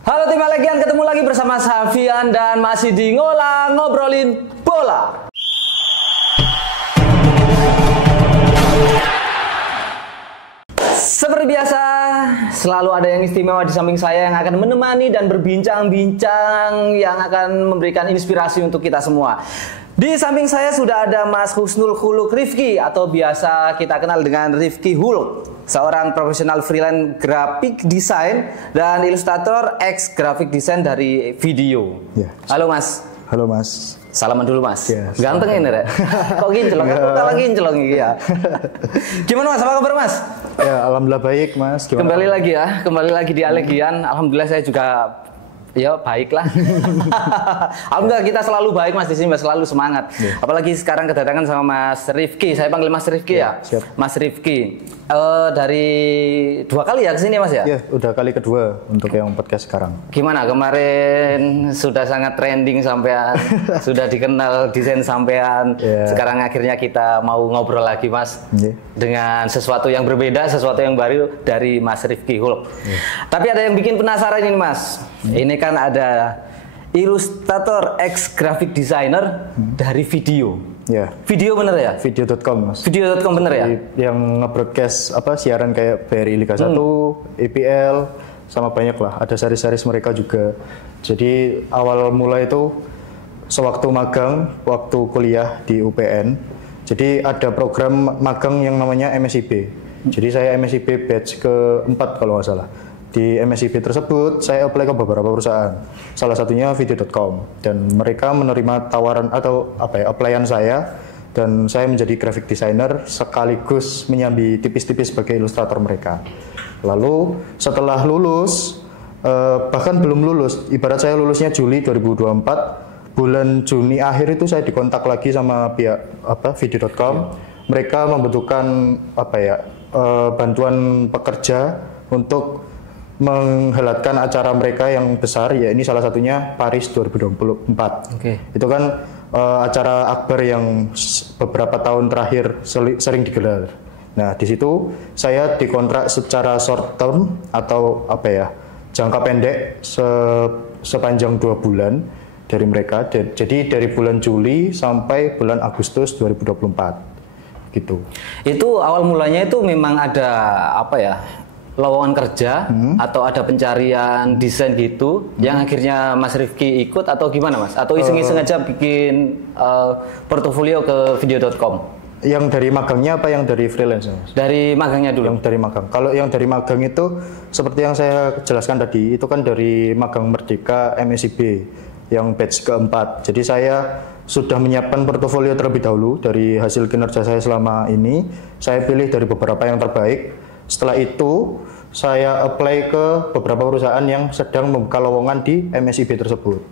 Halo tim Alegian, ketemu lagi bersama Safian dan masih di ngobrolin bola. Seperti biasa, selalu ada yang istimewa di samping saya yang akan menemani dan berbincang-bincang yang akan memberikan inspirasi untuk kita semua. Di samping saya sudah ada Mas Husnul Khuluq Rifki atau biasa kita kenal dengan Rifki Hulk, seorang profesional freelance graphic design dan ilustrator ex graphic design dari video. Ya. Halo Mas. Halo Mas. Salaman dulu Mas. Ya, ganteng ini Rek. Kok ginclong? Kok lagi ginclong ya. Gimana Mas? Apa kabar Mas? Ya, alhamdulillah baik Mas. Gimana? Kembali lagi di Alegian. Alhamdulillah saya juga ya baiklah. Alhamdulillah kita selalu baik Mas di sini, Mas, selalu semangat. Ya. Apalagi sekarang kedatangan sama Mas Rifki. Saya panggil Mas Rifki ya. Siap. Mas Rifki. Dari 2 kali ya kesini Mas ya? Ya, udah kali kedua untuk yang podcast sekarang. Gimana kemarin sudah sangat trending sampean, sudah dikenal desain sampean. Yeah. Sekarang akhirnya kita mau ngobrol lagi Mas, dengan sesuatu yang berbeda, sesuatu yang baru dari Mas Rifki Hulk. Tapi ada yang bikin penasaran ini Mas. Ini kan ada ilustrator ex graphic designer dari video. Ya. Video bener ya? Video.com Mas. Video.com bener ya? Yang nge-broadcast siaran kayak BRI Liga 1, EPL, sama banyak lah. Ada series-series mereka juga. Jadi awal mula itu sewaktu magang, waktu kuliah di UPN. Jadi ada program magang yang namanya MSIB. Jadi saya MSIB batch ke-4 kalau nggak salah. Di MSIB tersebut saya apply ke beberapa perusahaan, salah satunya video.com, dan mereka menerima tawaran atau applyan saya, dan saya menjadi graphic designer sekaligus menyambi tipis-tipis sebagai ilustrator mereka. Lalu setelah lulus, bahkan belum lulus, ibarat saya lulusnya Juli 2024, bulan Juni akhir itu saya dikontak lagi sama pihak video.com. Mereka membutuhkan bantuan pekerja untuk menghelatkan acara mereka yang besar, ya ini salah satunya Paris 2024. Itu kan acara akbar yang beberapa tahun terakhir sering digelar. Nah di situ saya dikontrak secara short term atau jangka pendek sepanjang 2 bulan dari mereka. Jadi dari bulan Juli sampai bulan Agustus 2024 gitu. Itu awal mulanya itu memang ada lowongan kerja atau ada pencarian desain gitu yang akhirnya Mas Rifki ikut atau gimana Mas? Atau iseng-iseng aja bikin portofolio ke video.com? Yang dari magangnya apa yang dari freelance Mas? Dari magangnya dulu. Yang dari magang. Kalau yang dari magang itu seperti yang saya jelaskan tadi, itu kan dari magang Merdeka MSIB yang batch ke-4. Jadi saya sudah menyiapkan portofolio terlebih dahulu dari hasil kinerja saya selama ini. Saya pilih dari beberapa yang terbaik. Setelah itu, saya apply ke beberapa perusahaan yang sedang membuka lowongan di MSIB tersebut.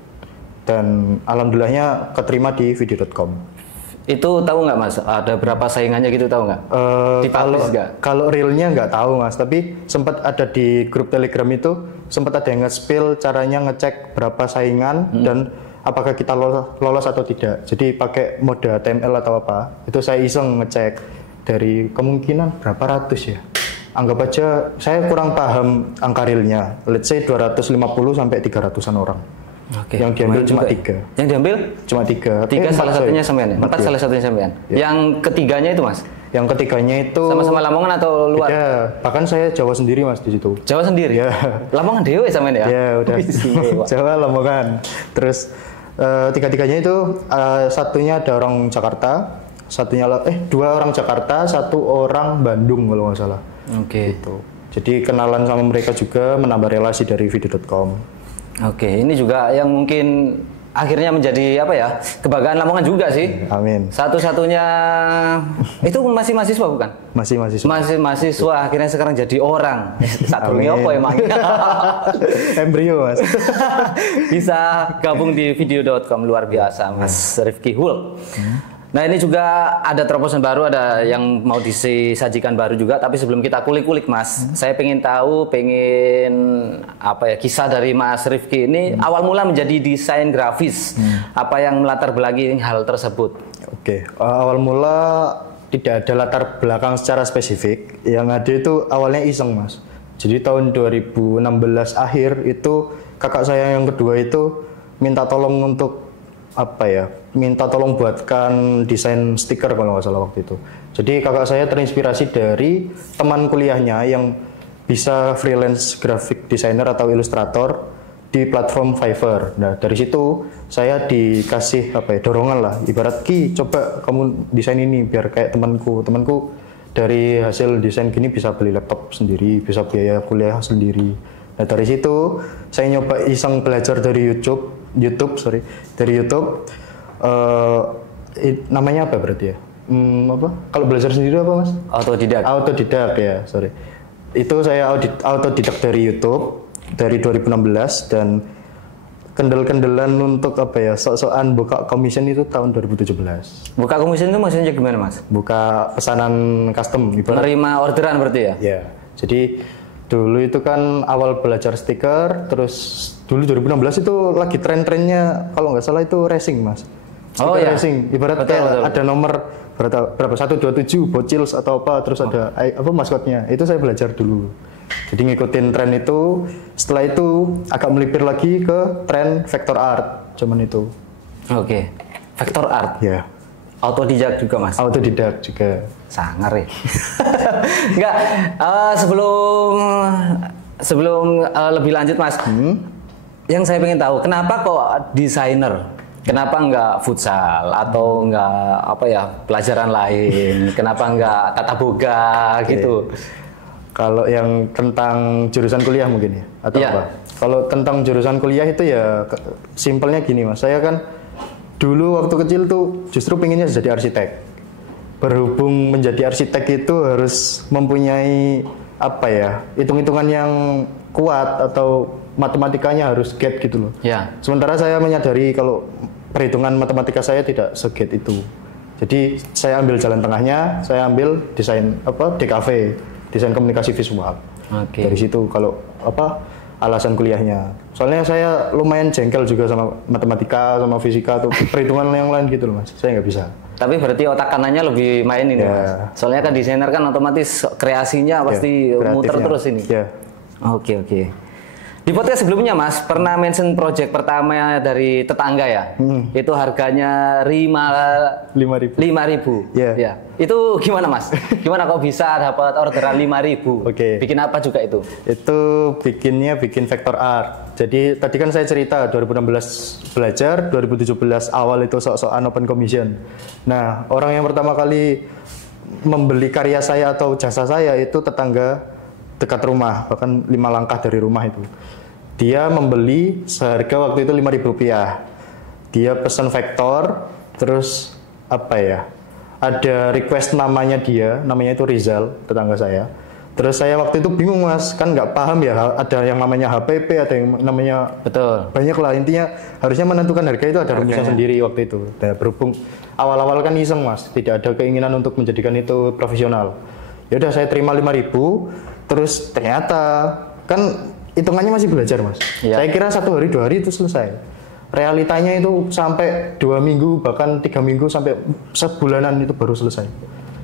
Dan alhamdulillahnya keterima di video.com. Itu tahu nggak Mas? Ada berapa saingannya gitu, tahu nggak? Kalau realnya nggak tahu Mas, tapi sempat ada di grup Telegram itu, sempat ada yang nge-spill caranya ngecek berapa saingan dan apakah kita lolos atau tidak. Jadi pakai mode HTML atau apa, itu saya iseng ngecek dari kemungkinan berapa ratus ya. Anggap aja saya kurang paham angka realnya, let's say 250 sampai 300-an orang. Yang diambil cuma 3. Yang diambil cuma 3. 3 salah satunya sampean ya? 4 salah satunya sampean. Yang ketiganya itu Mas? Yang ketiganya itu sama-sama Lamongan atau luar? Ya, bahkan saya Jawa sendiri Mas di situ. Jawa sendiri? Ya. Lamongan dewe sampean ya? Ya, udah. Jawa Lamongan. Terus tiga-tiganya itu satunya ada orang Jakarta, dua orang Jakarta, 1 orang Bandung kalau nggak salah. Gitu. Jadi kenalan sama mereka juga, menambah relasi dari video.com. Ini juga yang mungkin akhirnya menjadi kebanggaan Lamongan juga sih. Amin. Satu-satunya itu masih mahasiswa bukan? Masih mahasiswa. Masih mahasiswa, akhirnya sekarang jadi orang. Satunya apa emangnya? Embrio Mas. Bisa gabung di video.com, luar biasa Mas Rifki Hulk. Nah ini juga ada terobosan baru, ada yang mau disajikan baru juga. Tapi sebelum kita kulik-kulik Mas, saya pengen tahu, kisah dari Mas Rifki ini awal mula menjadi desain grafis. Apa yang melatar belakangi hal tersebut? Awal mula tidak ada latar belakang secara spesifik. Yang ada itu awalnya iseng Mas. Jadi tahun 2016 akhir itu kakak saya yang kedua itu minta tolong untuk apa ya, minta tolong buatkan desain stiker kalau nggak salah waktu itu. Jadi kakak saya terinspirasi dari teman kuliahnya yang bisa freelance graphic designer atau ilustrator di platform Fiverr. Nah dari situ saya dikasih apa ya, dorongan lah, ibarat Ki coba kamu desain ini biar kayak temanku dari hasil desain gini bisa beli laptop sendiri, bisa biaya kuliah sendiri. Nah dari situ saya nyoba iseng belajar dari YouTube, namanya apa berarti ya? Apa? Kalau belajar sendiri apa mas? Autodidak ya, sorry. Itu saya autodidak dari YouTube dari 2016 dan kendel-kendelan untuk apa ya, sok-sokan buka commission itu tahun 2017. Buka commission itu maksudnya gimana mas? Buka pesanan custom. Menerima orderan berarti ya? Ya, jadi dulu itu kan awal belajar stiker, terus dulu 2016 itu lagi tren-trennya kalau nggak salah itu racing mas. Stiker racing, ibarat betul. Ada nomor berapa 127 bocils atau apa, terus ada apa maskotnya. Itu saya belajar dulu. Jadi ngikutin tren itu, setelah itu agak melipir lagi ke tren vector art zaman itu. Oke, vector art. Ya. Autodidak juga mas? Autodidak juga. Sangar ya. Enggak, sebelum lebih lanjut mas, yang saya pengen tahu, kenapa kok desainer? Kenapa enggak futsal atau enggak apa ya pelajaran lain? Kenapa enggak tata boga gitu? Kalau yang tentang jurusan kuliah mungkin ya atau apa? Kalau tentang jurusan kuliah itu ya simpelnya gini mas, saya kan dulu waktu kecil tuh justru pengennya jadi arsitek. Berhubung menjadi arsitek itu harus mempunyai apa ya, hitung-hitungan yang kuat atau matematikanya harus get gitu loh. Ya. Sementara saya menyadari kalau perhitungan matematika saya tidak seget itu. Jadi saya ambil jalan tengahnya, saya ambil desain apa DKV. Desain komunikasi visual. Oke. Dari situ kalau apa alasan kuliahnya. Soalnya saya lumayan jengkel juga sama matematika, sama fisika atau perhitungan yang lain gitu loh mas. Saya nggak bisa. Tapi berarti otak kanannya lebih main ini mas. Soalnya kan desainer kan otomatis kreasinya pasti muter terus ini. Ya. Oke. Di podcast sebelumnya mas pernah mention project pertama dari tetangga ya. Itu harganya 5.000. Ya. Itu gimana mas? Gimana kok bisa dapat orderan 5.000? Oke. Bikin apa juga itu? Itu bikin vector art. Jadi tadi kan saya cerita 2016 belajar, 2017 awal itu sok-sokan open commission. Nah orang yang pertama kali membeli karya saya atau jasa saya itu tetangga dekat rumah, bahkan 5 langkah dari rumah itu. Dia membeli seharga waktu itu Rp5.000. Dia pesan vektor, terus apa ya? Ada request namanya itu Rizal, tetangga saya. Terus saya waktu itu bingung mas, kan nggak paham ya, ada yang namanya HPP, ada yang namanya banyak lah. Intinya harusnya menentukan harga itu ada rumusnya sendiri waktu itu. Nah, berhubung awal-awal kan iseng mas, tidak ada keinginan untuk menjadikan itu profesional. Ya udah saya terima 5.000, terus ternyata kan hitungannya masih belajar mas. Ya. Saya kira 1 hari 2 hari itu selesai. Realitanya itu sampai 2 minggu bahkan 3 minggu sampai sebulanan itu baru selesai.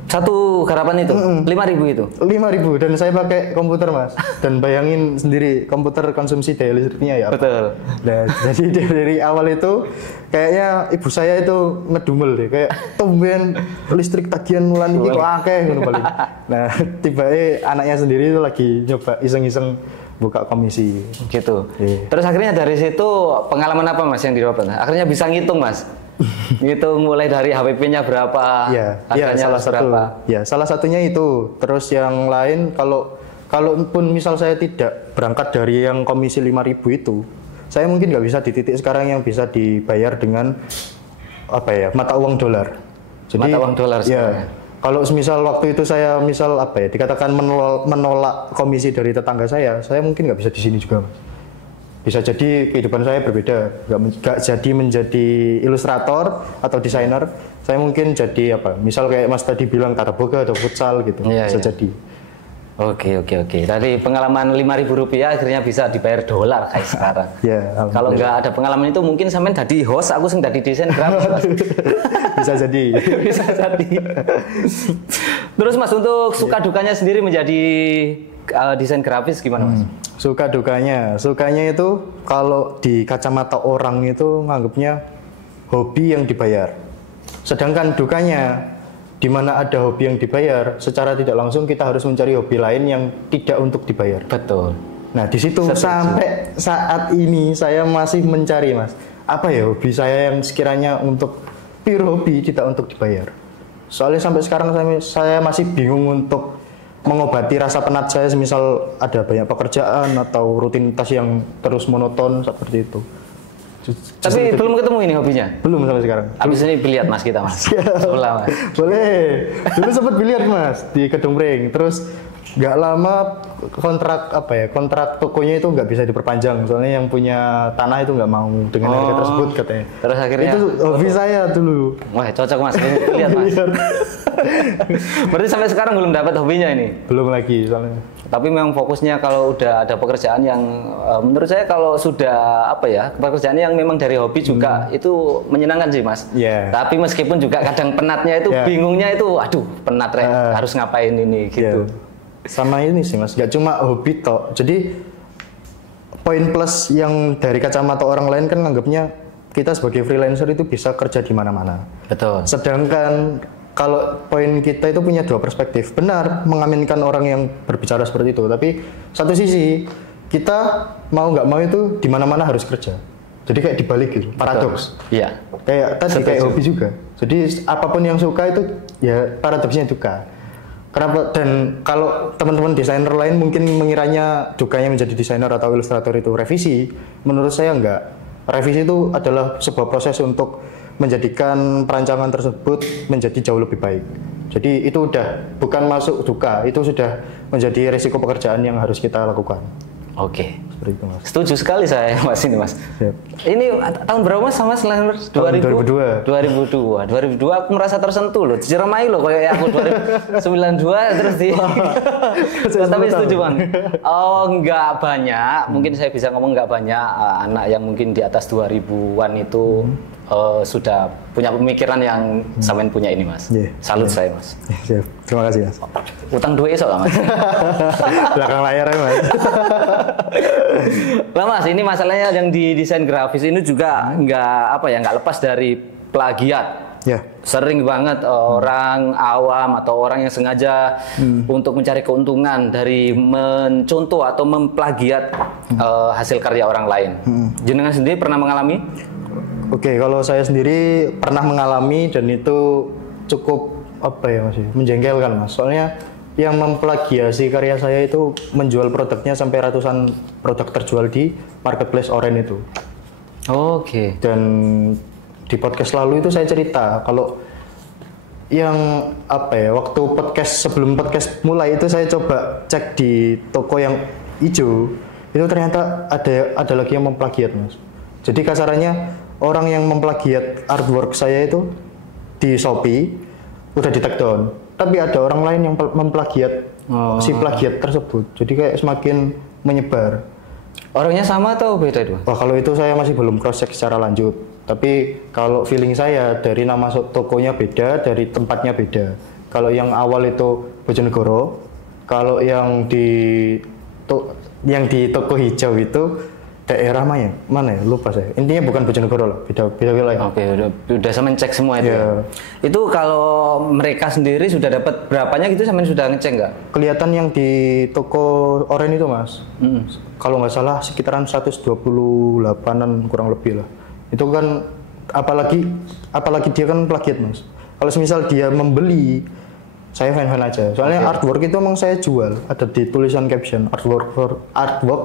Satu garapan itu 5.000 itu. 5.000 dan saya pakai komputer mas. Dan bayangin sendiri komputer konsumsi daya listriknya ya. Betul. Nah, jadi dari awal itu kayaknya ibu saya itu ngedumel deh, kayak tumben listrik tagihan bulan ini kok akeh ngono paling. Nah, tiba-tiba anaknya sendiri itu lagi nyoba iseng-iseng buka komisi gitu. Terus akhirnya dari situ pengalaman apa mas yang didapat? Akhirnya bisa ngitung mas. Ngitung mulai dari HPP-nya berapa, harganya berapa. Ya, salah satunya itu. Terus yang lain kalaupun misal saya tidak berangkat dari yang komisi 5.000 itu, saya mungkin nggak bisa di titik sekarang yang bisa dibayar dengan apa ya, mata uang dolar. Jadi mata uang dolar ya. Kalau misal waktu itu saya misal apa ya dikatakan menolak komisi dari tetangga saya mungkin nggak bisa di sini juga. Bisa jadi kehidupan saya berbeda, nggak jadi menjadi ilustrator atau desainer. Saya mungkin jadi apa? Misal kayak Mas tadi bilang tata boga atau futsal gitu, bisa jadi. Oke. Dari pengalaman Rp5.000 akhirnya bisa dibayar dolar kayak sekarang. Kalau nggak ada pengalaman itu mungkin sampean jadi host, aku sing jadi desain grafis. Bisa jadi. Bisa jadi. Terus mas untuk suka dukanya sendiri menjadi desain grafis gimana mas? Suka dukanya. Sukanya itu kalau di kacamata orang itu nganggapnya hobi yang dibayar. Sedangkan dukanya, di mana ada hobi yang dibayar, secara tidak langsung kita harus mencari hobi lain yang tidak untuk dibayar. Betul. Nah, di situ sampai saat ini saya masih mencari, Mas. Apa ya hobi saya yang sekiranya untuk pure hobi, tidak untuk dibayar. Soalnya sampai sekarang saya masih bingung untuk mengobati rasa penat saya, semisal ada banyak pekerjaan atau rutinitas yang terus monoton seperti itu. Tapi belum ketemu ini hobinya? Belum sampai sekarang. Abis ini biliar Mas kita Mas. Sebelah Mas. Boleh. Dulu sempat biliar Mas di Kedung Pring. Terus nggak lama kontrak tokonya itu nggak bisa diperpanjang, soalnya yang punya tanah itu nggak mau dengan harga tersebut katanya. Terus akhirnya itu hobi saya dulu. Wah cocok Mas, lihat Mas. Berarti sampai sekarang belum dapat hobinya ini? Belum lagi soalnya. Tapi memang fokusnya kalau udah ada pekerjaan yang menurut saya kalau sudah pekerjaan yang memang dari hobi juga itu menyenangkan sih Mas. Yeah. Tapi meskipun juga kadang penatnya itu bingungnya itu, aduh penat harus ngapain ini gitu. Sama ini sih Mas, gak cuma hobi toh. Jadi poin plus yang dari kacamata orang lain kan anggapnya kita sebagai freelancer itu bisa kerja di mana-mana. Betul. Sedangkan kalau poin kita itu punya dua perspektif. Benar mengaminkan orang yang berbicara seperti itu, tapi satu sisi kita mau nggak mau itu di mana-mana harus kerja. Jadi kayak dibalik gitu, paradoks. Iya. Kayak tadi kayak hobi juga. Jadi apapun yang suka itu ya paradoksnya duka. Kenapa? Dan kalau teman-teman desainer lain mungkin mengiranya dukanya menjadi desainer atau ilustrator itu revisi, menurut saya enggak. Revisi itu adalah sebuah proses untuk menjadikan perancangan tersebut menjadi jauh lebih baik. Jadi itu udah bukan masuk duka, itu sudah menjadi risiko pekerjaan yang harus kita lakukan. Oke. Seperti itu Mas. Setuju sekali saya Mas ini Mas. Siap. Ini tahun berapa Mas sama selain 2002. 2002 aku merasa tersentuh loh. Dicermai loh kayak aku 2092 terus di. Tapi setuju Bang. Oh enggak banyak, mungkin saya bisa ngomong enggak banyak anak yang mungkin di atas 2000-an itu sudah punya pemikiran yang sampean punya ini Mas. Salut saya Mas. Siap. Terima kasih Mas. Utang duit esok lah Mas. Belakang layar ya Mas. Lah Mas, ini masalahnya yang di desain grafis ini juga nggak lepas dari plagiat. Ya. Sering banget orang awam atau orang yang sengaja untuk mencari keuntungan dari mencontoh atau memplagiat hasil karya orang lain. Jenengan sendiri pernah mengalami? Oke, kalau saya sendiri pernah mengalami dan itu cukup menjengkelkan Mas. Soalnya yang memplagiasi karya saya itu menjual produknya sampai ratusan produk terjual di marketplace Oren itu. Oke. Dan di podcast lalu itu saya cerita kalau yang waktu sebelum podcast mulai itu saya coba cek di toko yang hijau itu ternyata ada lagi yang memplagiat Mas. Jadi kasarannya orang yang memplagiat artwork saya itu di Shopee udah di take down, tapi ada orang lain yang memplagiat si plagiat tersebut. Jadi kayak semakin menyebar. Orangnya sama atau beda itu? Wah, kalau itu saya masih belum cross check secara lanjut. Tapi kalau feeling saya dari nama tokonya beda, dari tempatnya beda. Kalau yang awal itu Bojonegoro, kalau yang di toko hijau itu daerah mana ya? Lupa saya. Intinya bukan Bojonegoro lah, beda wilayah. Oke, udah saya cek semua itu. Ya. Itu kalau mereka sendiri sudah dapat berapanya gitu, sampai sudah ngecek nggak? Kelihatan yang di toko Oren itu Mas. Kalau nggak salah sekitaran 128-an kurang lebih lah. Itu kan apalagi dia kan plagiat Mas. Kalau misal dia membeli, saya fan aja. Soalnya artwork itu emang saya jual, ada di tulisan caption artwork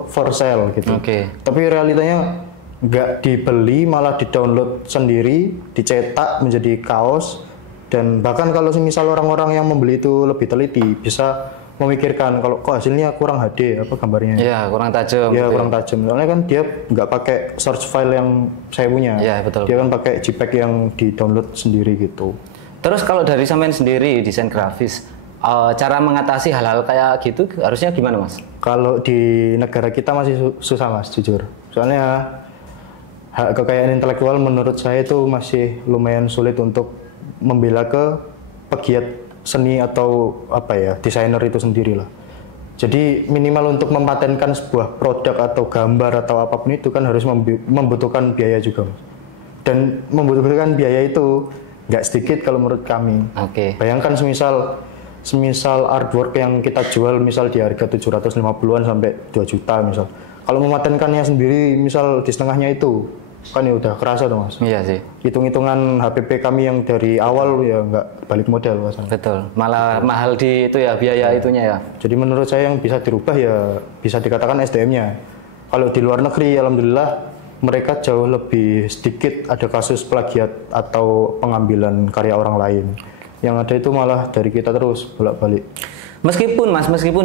for sale gitu. Tapi realitanya nggak dibeli, malah di-download sendiri, dicetak menjadi kaos, dan bahkan kalau misal orang-orang yang membeli itu lebih teliti bisa memikirkan kalau kok hasilnya kurang HD gambarnya. Iya, kurang tajam. Iya, kurang tajam. Soalnya kan dia nggak pakai source file yang saya punya. Iya, betul. Dia kan pakai JPEG yang di-download sendiri gitu. Terus kalau dari sampean sendiri desain grafis, cara mengatasi hal-hal kayak gitu harusnya gimana Mas? Kalau di negara kita masih susah Mas, jujur. Soalnya hak kekayaan intelektual menurut saya itu masih lumayan sulit untuk membela ke pegiat seni atau desainer itu sendiri lah. Jadi minimal untuk mempatenkan sebuah produk atau gambar atau apapun itu kan harus membutuhkan biaya juga, Mas. Dan membutuhkan biaya itu nggak sedikit kalau menurut kami. Bayangkan semisal artwork yang kita jual misal di harga 750-an sampai 2 juta misal. Kalau mematenkannya sendiri misal di setengahnya itu kan ya udah kerasa tuh, Mas. Iya sih. Hitung-hitungan HPP kami yang dari awal ya nggak balik modal, Mas. Betul. Malah mahal di itu ya biaya itunya ya. Jadi menurut saya yang bisa dirubah ya bisa dikatakan SDM-nya. Kalau di luar negeri alhamdulillah mereka jauh lebih sedikit ada kasus plagiat atau pengambilan karya orang lain. Yang ada itu malah dari kita terus bolak-balik. Meskipun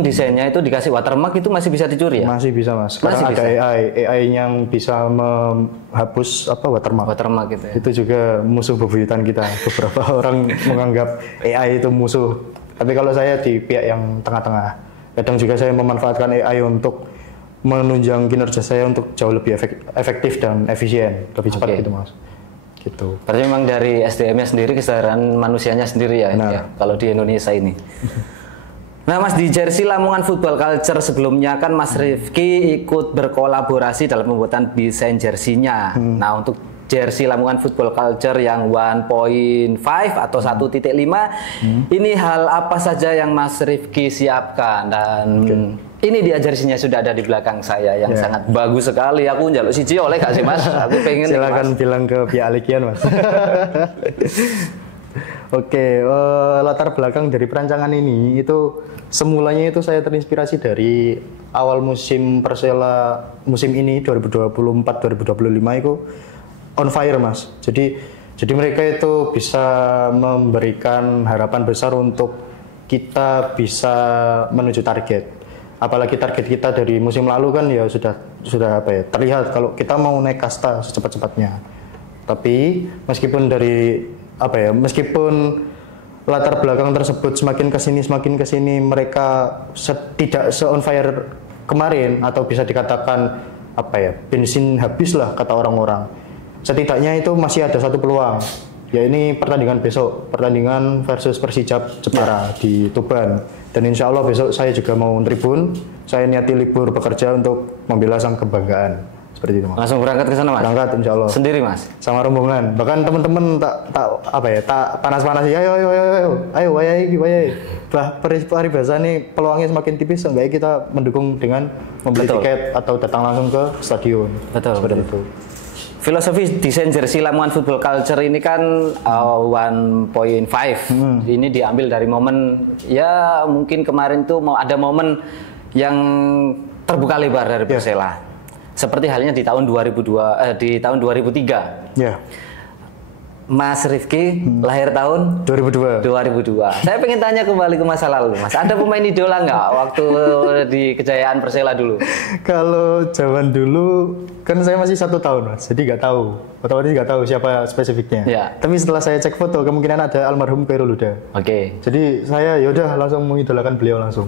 desainnya itu dikasih watermark itu masih bisa dicuri ya? Masih bisa, Mas. Sekarang ada AI yang bisa menghapus watermark gitu ya. Itu juga musuh bebuyutan kita. Beberapa orang menganggap AI itu musuh. Tapi kalau saya di pihak yang tengah-tengah. Kadang juga saya memanfaatkan AI untuk menunjang kinerja saya untuk jauh lebih efektif dan efisien, lebih cepat gitu, Mas. Gitu. Berarti memang dari SDM-nya sendiri, kesadaran manusianya sendiri ya, ini ya kalau di Indonesia ini. Nah Mas, di jersey Lamongan Football Culture sebelumnya kan Mas Rifki ikut berkolaborasi dalam pembuatan desain jersinya. Nah untuk jersey Lamongan Football Culture yang 1.5 atau 1.5 ini hal apa saja yang Mas Rifki siapkan? Dan ini dia jersinya sudah ada di belakang saya yang sangat bagus sekali. Aku njaluk siji oleh gak sih Mas? Aku pengen silakan bilang ke pihak Alikian, Mas. Oke, latar belakang dari perancangan ini itu semulanya itu saya terinspirasi dari awal musim Persela musim ini 2024-2025 itu on fire, Mas. Jadi mereka itu bisa memberikan harapan besar untuk kita bisa menuju target. Apalagi target kita dari musim lalu kan ya sudah terlihat kalau kita mau naik kasta secepat-cepatnya. Tapi meskipun latar belakang tersebut semakin kesini mereka tidak se-on fire kemarin atau bisa dikatakan bensin habis lah kata orang-orang. Setidaknya itu masih ada satu peluang, ya ini pertandingan besok, pertandingan versus Persijap Jepara di Tuban. Dan insya Allah besok saya juga mau tribun, saya niati libur bekerja untuk membela sang kebanggaan. Seperti itu, Mas. Langsung berangkat ke sana, Mas? Berangkat insya Allah. Sendiri, Mas? Sama rombongan. Bahkan teman-teman tak panas-panas. Ayo, wayai. Peribahasa nih peluangnya semakin tipis, enggak kita mendukung dengan membeli tiket atau datang langsung ke stadion. Seperti itu. Filosofi desain jersey Lamongan Football Culture ini kan 1.5. Ini diambil dari momen ya mungkin kemarin tuh mau ada momen yang terbuka lebar dari Persela. Seperti halnya di tahun 2003. Ya. Mas Rifki lahir tahun 2002. Saya pengen tanya kembali ke masa lalu, Mas. Ada pemain idola nggak waktu di kejayaan Persela dulu? Kalau zaman dulu kan saya masih 1 tahun, Mas. Jadi nggak tahu. Otomatis nggak tahu siapa spesifiknya. Ya. Tapi setelah saya cek foto, kemungkinan ada almarhum Khairul Huda. Jadi saya yaudah langsung mengidolakan beliau langsung.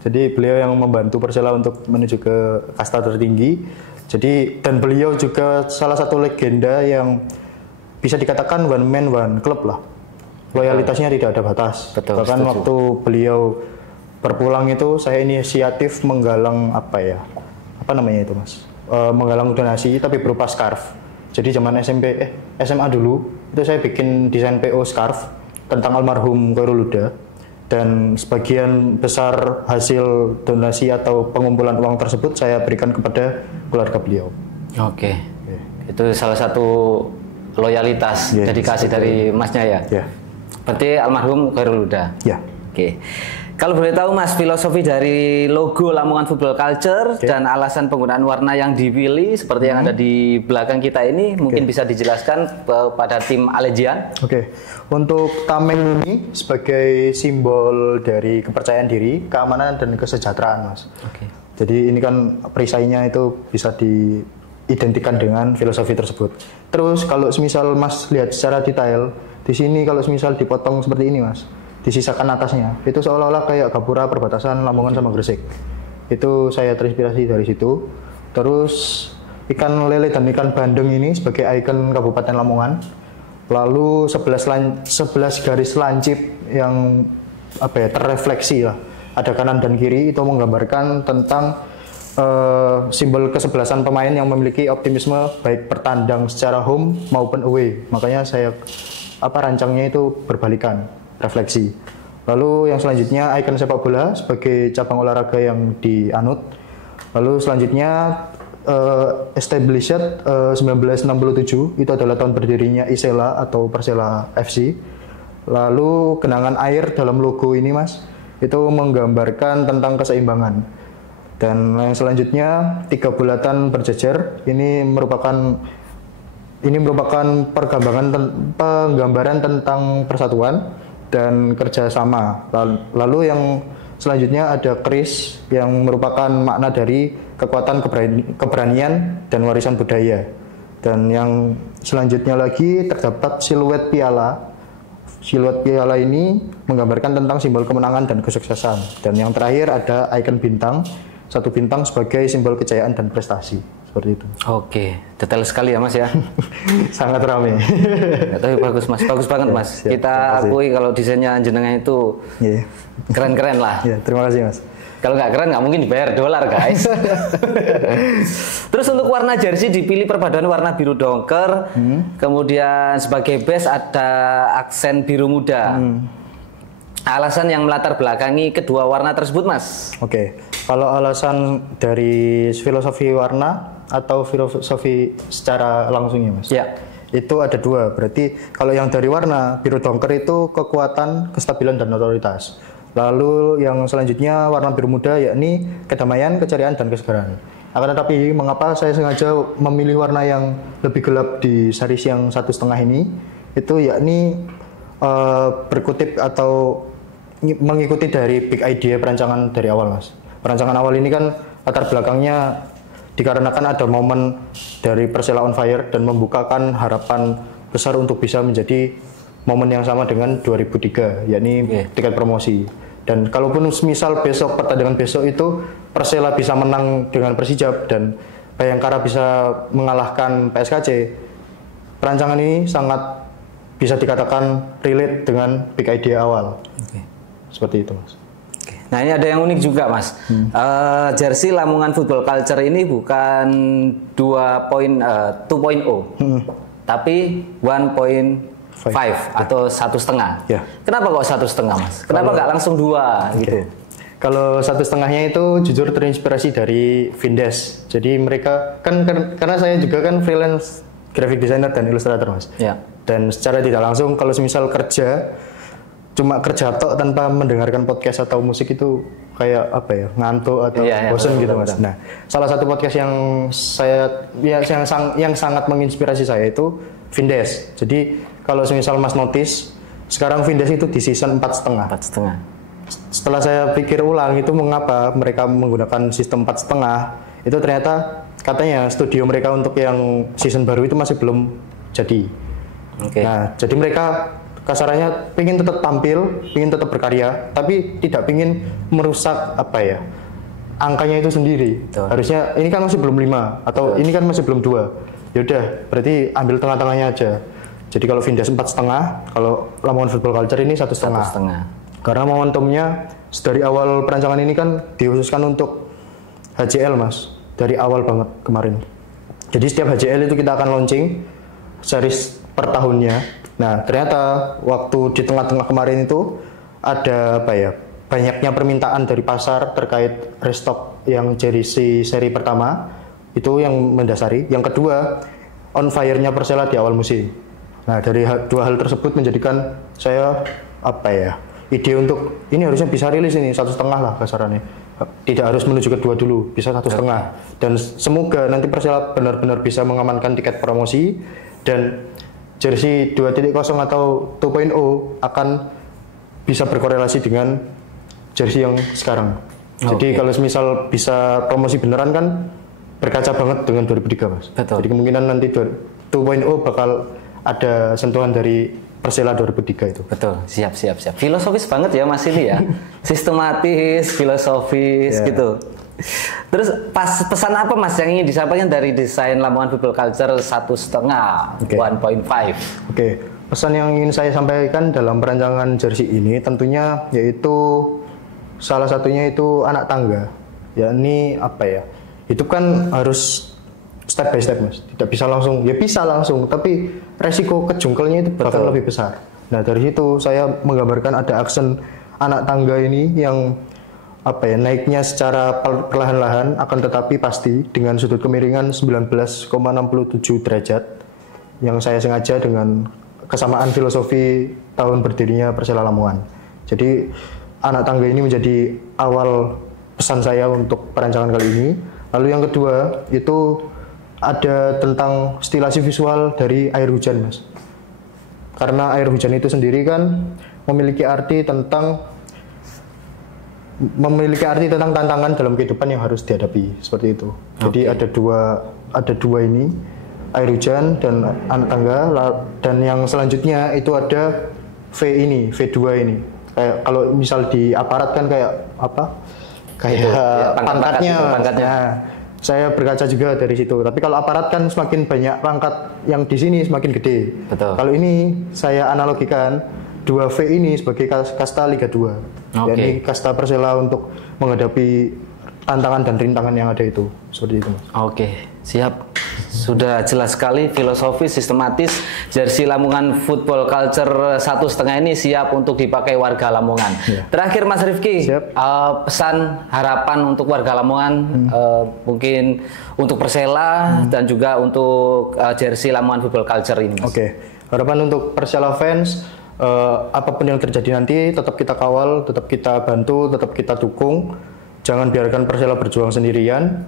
Jadi beliau yang membantu Persela untuk menuju ke kasta tertinggi. Dan beliau juga salah satu legenda yang bisa dikatakan one man one club lah. Loyalitasnya tidak ada batas. Bahkan waktu beliau berpulang itu saya inisiatif menggalang menggalang donasi tapi berupa scarf. Jadi zaman SMA dulu itu saya bikin desain PO scarf tentang almarhum Khairul Huda. Dan sebagian besar hasil donasi atau pengumpulan uang tersebut saya berikan kepada keluarga beliau. Itu salah satu loyalitas dedikasi dari Masnya ya. Berarti almarhum Khairul Huda. Kalau boleh tahu Mas, filosofi dari logo Lamongan Football Culture dan alasan penggunaan warna yang dipilih seperti yang ada di belakang kita ini mungkin bisa dijelaskan pada tim Alegian. Untuk tameng ini sebagai simbol dari kepercayaan diri, keamanan dan kesejahteraan, Mas. Jadi ini kan perisainya itu bisa diidentikan dengan filosofi tersebut. Terus kalau semisal Mas lihat secara detail, di sini kalau semisal dipotong seperti ini, Mas, disisakan atasnya, itu seolah-olah kayak gapura perbatasan Lamongan sama Gresik. Itu saya terinspirasi dari situ. Terus ikan lele dan ikan bandeng ini sebagai ikon Kabupaten Lamongan. Lalu 11 garis lancip yang terrefleksi lah ada kanan dan kiri, itu menggambarkan tentang simbol kesebelasan pemain yang memiliki optimisme baik bertandang secara home maupun away. Makanya saya rancangnya itu berbalikan, refleksi. Lalu yang selanjutnya ikon sepak bola sebagai cabang olahraga yang dianut. Lalu selanjutnya established 1967, itu adalah tahun berdirinya Isela atau Persela FC. Lalu genangan air dalam logo ini Mas, itu menggambarkan tentang keseimbangan. Dan yang selanjutnya 3 bulatan berjejer, ini merupakan penggambaran tentang persatuan dan kerjasama. Lalu yang selanjutnya ada keris yang merupakan makna dari kekuatan keberanian dan warisan budaya. Dan yang selanjutnya lagi terdapat siluet piala. Siluet piala ini menggambarkan tentang simbol kemenangan dan kesuksesan. Dan yang terakhir ada ikon bintang, 1 bintang sebagai simbol kejayaan dan prestasi. Seperti itu. Oke, detail sekali ya Mas ya. Sangat rame. Ya, tapi bagus Mas, bagus banget Mas. Siap, kita akui kalau desainnya jenengan itu keren-keren lah. Ya, terima kasih Mas. Kalau nggak keren nggak mungkin dibayar dolar guys. Terus untuk warna jersey dipilih perpaduan warna biru dongker, kemudian sebagai base ada aksen biru muda. Alasan yang melatar belakangi kedua warna tersebut Mas? Oke, kalau alasan dari filosofi warna atau filosofi secara langsungnya Mas? Ya. Itu ada 2, berarti kalau yang dari warna biru dongker itu kekuatan, kestabilan dan otoritas. Lalu yang selanjutnya warna biru muda yakni kedamaian, keceriaan dan kesegaran. Akan tetapi mengapa saya sengaja memilih warna yang lebih gelap di series yang 1,5 ini? Itu yakni berkutip atau mengikuti dari big idea perancangan dari awal Mas. Perancangan awal ini kan latar belakangnya dikarenakan ada momen dari Persela on Fire dan membukakan harapan besar untuk bisa menjadi momen yang sama dengan 2003, yakni tiket promosi. Dan kalaupun misal besok, pertandingan besok itu Persela bisa menang dengan Persijap dan Bayangkara bisa mengalahkan PSKC, perancangan ini sangat bisa dikatakan relate dengan big idea awal. Seperti itu Mas. Nah ini ada yang unik juga Mas. Jersey Lamongan Football Culture ini bukan 2.0, tapi 1.5 atau 1,5. Ya. Kenapa kok 1,5 Mas? Kenapa nggak langsung 2 gitu? Kalau 1,5-nya itu jujur terinspirasi dari Vindes. Jadi mereka kan karena saya juga kan freelance graphic designer dan ilustrator Mas. Ya. Dan secara tidak langsung kalau misal cuma kerja tok tanpa mendengarkan podcast atau musik itu kayak ngantuk atau bosan gitu Mas. Nah, salah satu podcast yang yang sangat menginspirasi saya itu Vindes. Jadi kalau misal Mas notice sekarang Vindes itu di season 4,5. Setelah saya pikir ulang itu mengapa mereka menggunakan sistem 4,5, itu ternyata katanya studio mereka untuk yang season baru itu masih belum jadi. Nah, jadi mereka kasarannya pengen tetap tampil, pengen tetap berkarya, tapi tidak pengen merusak angkanya itu sendiri. Betul. Harusnya ini kan masih belum 5 atau ini kan masih belum 2. Yaudah, berarti ambil tengah-tengahnya aja. Jadi kalau Vindes 4,5, kalau Lamongan Football Culture ini 1,5. Karena momentumnya dari awal perancangan ini kan dikhususkan untuk HJL Mas, dari awal banget kemarin. Jadi setiap HJL itu kita akan launching series per tahunnya. Nah, ternyata waktu di tengah-tengah kemarin itu ada banyaknya permintaan dari pasar terkait restock yang jersey seri pertama, itu yang mendasari. Yang kedua, on fire-nya Persela di awal musim. Nah, dari 2 hal tersebut menjadikan saya ide untuk ini harusnya bisa rilis ini 1,5 lah kasarannya. Tidak harus menuju ke 2 dulu, bisa 1,5. Dan semoga nanti Persela benar-benar bisa mengamankan tiket promosi dan jersey 2.0 atau 2.0 akan bisa berkorelasi dengan jersey yang sekarang. Jadi kalau misal bisa promosi beneran kan berkaca banget dengan 2003 Mas. Betul. Jadi kemungkinan nanti 2.0 bakal ada sentuhan dari Persela 2003 itu. Betul, siap. Filosofis banget ya Mas ini ya. Sistematis, filosofis gitu. Terus pesan apa Mas yang ingin disampaikan dari desain Lamongan Football Culture 1,5, 1.5? Pesan yang ingin saya sampaikan dalam perancangan jersey ini tentunya yaitu salah satunya itu anak tangga. Yakni apa ya? Hidup kan harus step by step Mas. Tidak bisa langsung, ya bisa langsung, tapi resiko kejungkelnya itu bahkan lebih besar. Nah dari situ saya menggambarkan ada aksen anak tangga ini yang apa ya, naiknya secara perlahan-lahan akan tetapi pasti dengan sudut kemiringan 19,67 derajat yang saya sengaja dengan kesamaan filosofi tahun berdirinya Persela Lamongan. Jadi anak tangga ini menjadi awal pesan saya untuk perancangan kali ini. Lalu yang kedua itu ada tentang stilasi visual dari air hujan Mas. Karena air hujan itu sendiri kan memiliki arti tentang tantangan dalam kehidupan yang harus dihadapi seperti itu. Jadi ada dua ini, air hujan dan anak tangga, dan yang selanjutnya itu ada V2 ini. Kayak kalau misal di aparat kan kayak apa? Kayak pangkatnya. Nah, saya berkaca juga dari situ. Tapi kalau aparat kan semakin banyak pangkat yang di sini semakin gede. Betul. Kalau ini saya analogikan 2V ini sebagai kasta Liga 2. Jadi kasta Persela untuk menghadapi tantangan dan rintangan yang ada itu. Seperti itu. Oke, siap. Sudah jelas sekali, filosofis, sistematis. Jersey Lamongan Football Culture 1,5 ini siap untuk dipakai warga Lamongan. Terakhir Mas Rifki, pesan harapan untuk warga Lamongan, mungkin untuk Persela dan juga untuk Jersey Lamongan Football Culture ini Mas. Oke, harapan untuk Persela fans, apapun yang terjadi nanti tetap kita kawal, tetap kita bantu, tetap kita dukung. Jangan biarkan Persela berjuang sendirian,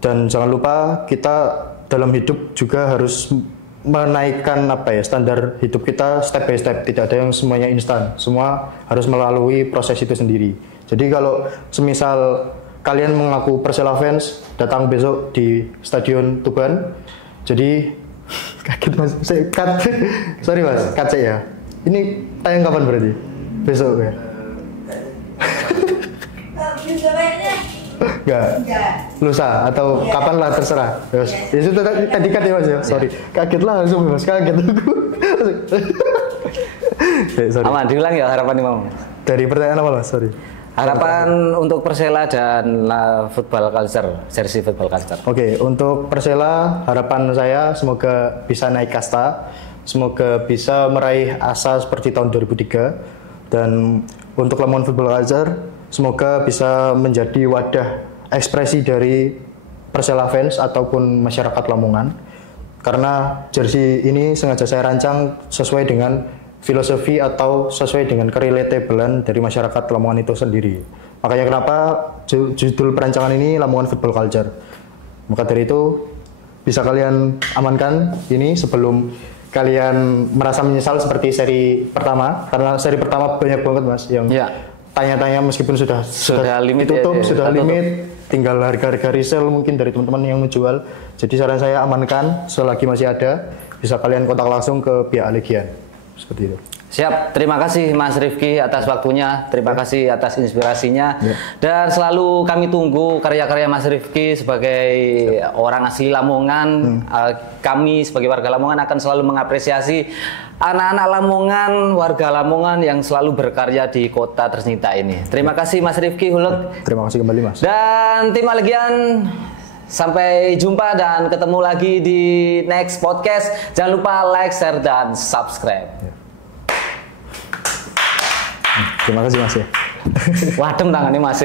dan jangan lupa kita dalam hidup juga harus menaikkan standar hidup kita step by step. Tidak ada yang semuanya instan, semua harus melalui proses itu sendiri. Jadi kalau semisal kalian mengaku Persela fans, datang besok di Stadion Tuban. Jadi kaget Mas, sorry Mas, kaget ya. Ini tayang kapan berarti? Besok ya? Enggak. Lusa atau kapan lah terserah. Yes. Ya itu tadi kan ya Mas ya. Sorry. Kaget lah langsung Mas, kaget aku. Aman, diulang ya harapan Imam. Dari pertanyaan apa Mas? Sorry. Harapan untuk Persela dan Football Culture, Jersey Football Culture. Oke, untuk Persela harapan saya semoga bisa naik kasta, semoga bisa meraih asa seperti tahun 2003, dan untuk Lamongan Football Culture semoga bisa menjadi wadah ekspresi dari Persela fans ataupun masyarakat Lamongan. Karena jersey ini sengaja saya rancang sesuai dengan filosofi atau sesuai dengan kerelatablean dari masyarakat Lamongan itu sendiri. Makanya kenapa judul perancangan ini Lamongan Football Culture. Maka dari itu bisa kalian amankan ini sebelum kalian merasa menyesal seperti seri pertama. Karena seri pertama banyak banget Mas yang tanya-tanya meskipun sudah limit ditutup, sudah limit, tinggal harga-harga resell mungkin dari teman-teman yang menjual. Jadi saran saya amankan selagi masih ada, bisa kalian kontak langsung ke pihak Legian. Seperti itu. Siap, terima kasih Mas Rifki atas waktunya, terima kasih atas inspirasinya, dan selalu kami tunggu karya-karya Mas Rifki sebagai orang asli Lamongan. Kami sebagai warga Lamongan akan selalu mengapresiasi anak-anak Lamongan, warga Lamongan yang selalu berkarya di kota tercinta ini. Terima kasih Mas Rifki Huluk. Terima kasih kembali Mas. Dan tim Legian, sampai jumpa dan ketemu lagi di next podcast. Jangan lupa like, share, dan subscribe. Terima kasih Mas ya. Wadem tangannya Mas.